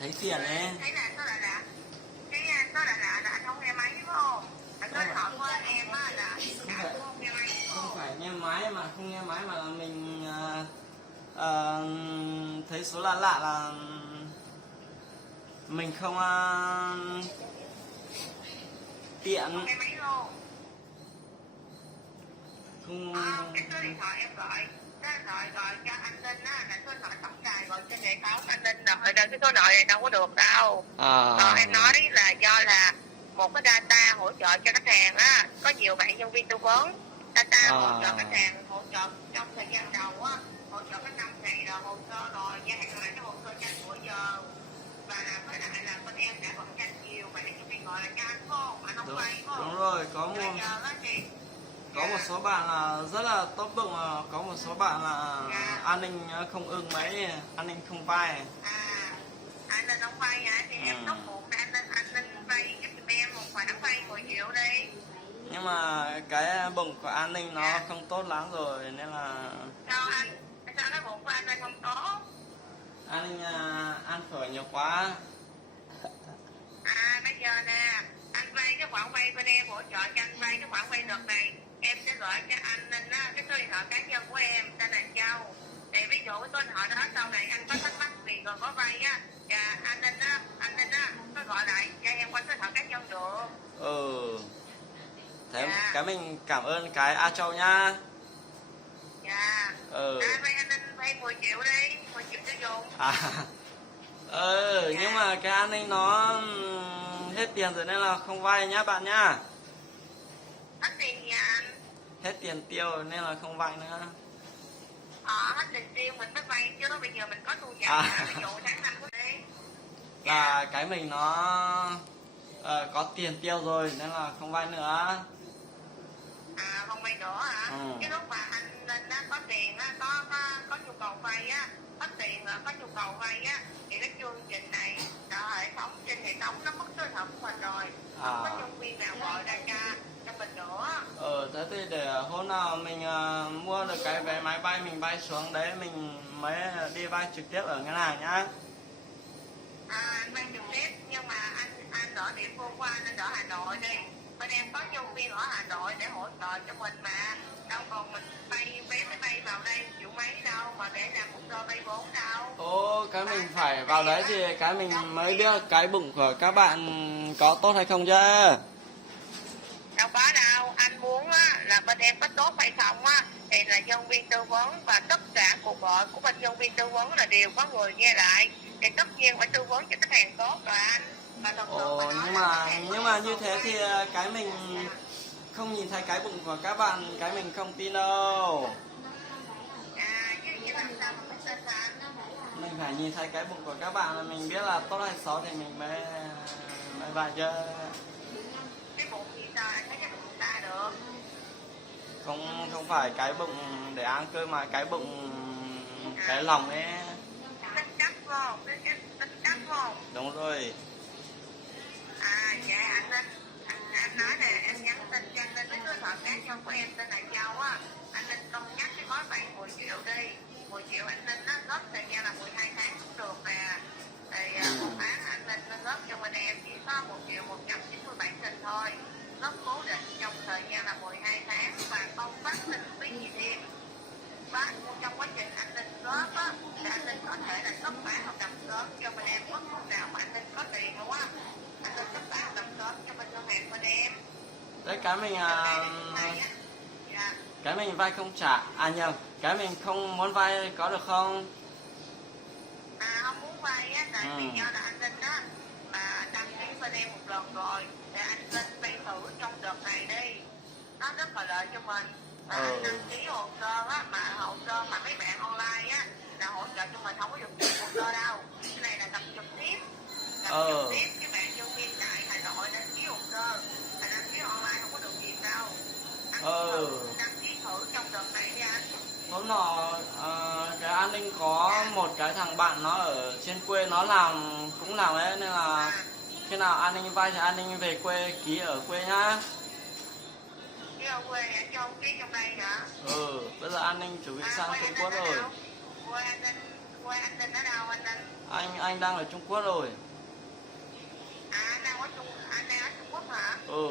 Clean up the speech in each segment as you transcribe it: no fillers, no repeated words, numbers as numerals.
Thấy tiền ấy. Thấy là số là lạ. Cái số là anh không nghe máy phải không? Anh số điện thoại của em á là anh không nghe máy phải Không không? phải nghe máy mà không nghe máy mà là mình thấy số lạ lạ là mình không tiện Không nghe máy luôn. không. Cái số điện thoại em gọi, số điện thoại gọi cho anh Linh á là số điện thoại tổng đài gọi trên hệ thống anh Linh rồi đâu, cái số nội này đâu có được đâu. Còn em nói là do là một cái data hỗ trợ cho khách hàng á, có nhiều bạn nhân viên tư vấn data hỗ trợ khách hàng, hỗ trợ trong thời gian đầu á, hỗ trợ cái 5 ngày rồi hồ sơ rồi gia hạn lại cái hồ sơ nhanh của giờ, và là với lại là bên em đã vận nhanh nhiều và nhân viên gọi là cho anh không, anh không vay không? Đúng rồi, có một số bạn là rất là tốt bụng, mà có một số bạn là an ninh không ưng mấy, an ninh không vay. Anh Linh không vay hả? Thì em tốt bụng để anh Linh vay giúp giùm em một khoản vay 10 triệu đi. Nhưng mà cái bụng của an ninh nó không tốt lắm rồi nên là Sao cái bụng của anh Linh không tốt? an ninh ăn phở nhiều quá. Bây giờ nè, anh vay cái khoản vay bên em hỗ trợ cho anh vay cái khoản vay đợt này, em sẽ gọi cho anh Linh á cái số điện thoại cá nhân của em tên là Châu. Thì ví dụ cái số điện thoại đó sau này anh có thắc mắc gì còn có vay á, và anh Linh á có gọi lại cho em qua số điện thoại cá nhân được. Thế cái mình cảm ơn cái A Châu nhá. Vay anh Linh vay 10 triệu đi, 10 triệu tiêu dùng. Nhưng mà cái an ninh nó hết tiền rồi nên là không vay nhá bạn nhá. Hết tiền gì anh? Hết tiền tiêu nên là không vay nữa. Hết tiền tiêu mình mới vay chứ, bây giờ mình có thu nhập, ví dụ tháng 5 của đi. Là cái mình nó có tiền tiêu rồi nên là không vay nữa. Không vay nữa hả? Cái lúc mà anh Linh á có tiền á, có nhu cầu vay á, có tiền có nhu cầu vay á, thì cái chương trình này trên hệ thống nó mất số điện thoại của mình rồi, không có nhân viên nào gọi ra cho mình nữa. Thế thì để hôm nào mình mua được cái vé máy bay mình bay xuống đấy mình mới đi vay trực tiếp ở ngân hàng nhá. Anh vay trực tiếp, nhưng mà anh ở địa phương của anh ở Hà Nội đi, bên em có nhân viên ở Hà Nội để hỗ trợ cho mình mà, đâu còn mình bay vé máy bay vào đây chịu mấy đâu mà để làm một đôi bay 4 đâu. Cái mình phải vào đấy thì cái mình mới biết cái bụng của các bạn có tốt hay không chứ. Đâu có đâu, anh muốn á là bên em có tốt hay không á thì là nhân viên tư vấn, và tất cả cuộc gọi của bên nhân viên tư vấn là đều có người nghe lại, thì tất nhiên phải tư vấn cho khách hàng tốt rồi anh. Nhưng mà như thế thì cái mình không nhìn thấy cái bụng của các bạn, cái mình không tin đâu. Chứ làm sao mà mình tin anh? Mình phải nhìn thấy cái bụng của các bạn là mình biết là tốt hay xấu thì mình mới vay chứ. Cái bụng gì sao anh thấy cái bụng ta được? Không phải cái bụng để ăn cơm mà cái bụng cái lòng ấy. Tính cách không? Tính cách không? Đúng rồi. Dạ anh Linh, anh nói nè, em nhắn tin cho anh Linh với số điện thoại cá nhân của em tên là Châu á. Anh Linh cân nhắc cái gói vay 10 triệu đi. 10 triệu anh Linh á, góp thời gian là 12 tháng cũng được nè. Thì một tháng anh Linh góp cho bên em chỉ có 1.197.000 thôi. Góp cố định trong thời gian là 12 tháng và không phát sinh phí gì thêm. Và trong quá trình anh Linh góp á, thì anh Linh có thể là cấp mã hợp đồng sớm cho bên em bất lúc nào mà anh Linh có tiền luôn á. Anh Linh cấp mã hợp đồng sớm cho bên ngân hàng bên em. Đấy cái mình vay không trả, nhầm, cái mình không muốn vay có được không? Không muốn vay á, tại vì do là anh Linh á mà đăng ký bên em một lần rồi, thì anh Linh vay thử trong đợt này đi, nó rất là lợi cho mình. Và anh đăng ký hồ sơ á, mà hồ sơ mà mấy bạn online á là hỗ trợ cho mình, không có dùng tiền hồ sơ đâu. Cái này là gặp trực tiếp các bạn nhân viên tại Hà Nội đăng ký hồ sơ, là đăng ký online không có được tiền đâu. Đăng ký thử trong đợt này đi anh. Hôm nọ cái an ninh có một cái thằng bạn nó ở trên quê nó cũng làm ấy, nên là khi nào an ninh vay thì an ninh về quê ký ở quê nhá. Ký ở quê hả? Cho ông ký trong đây hả? Bây giờ an ninh chuẩn bị sang Trung Quốc rồi. Quê anh Linh ở đâu anh Linh? Anh anh đang ở Trung Quốc rồi. À anh đang ở Trung Quốc hả? Ừ.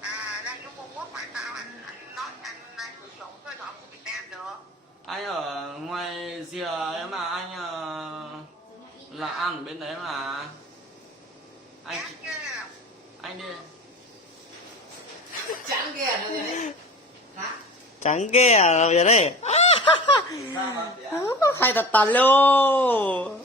À đang ở Trung Quốc mà sao anh nói anh sử dụng số điện thoại của Việt Nam được? Anh ở ngoài rìa ấy mà anh là ăn ở bên đấy mà. Anh Chắc chứ. anh đi. Trắng kia nó gì đấy. Hả? Trắng ghê à vậy đấy. Sao mà Hay thật tàn luôn.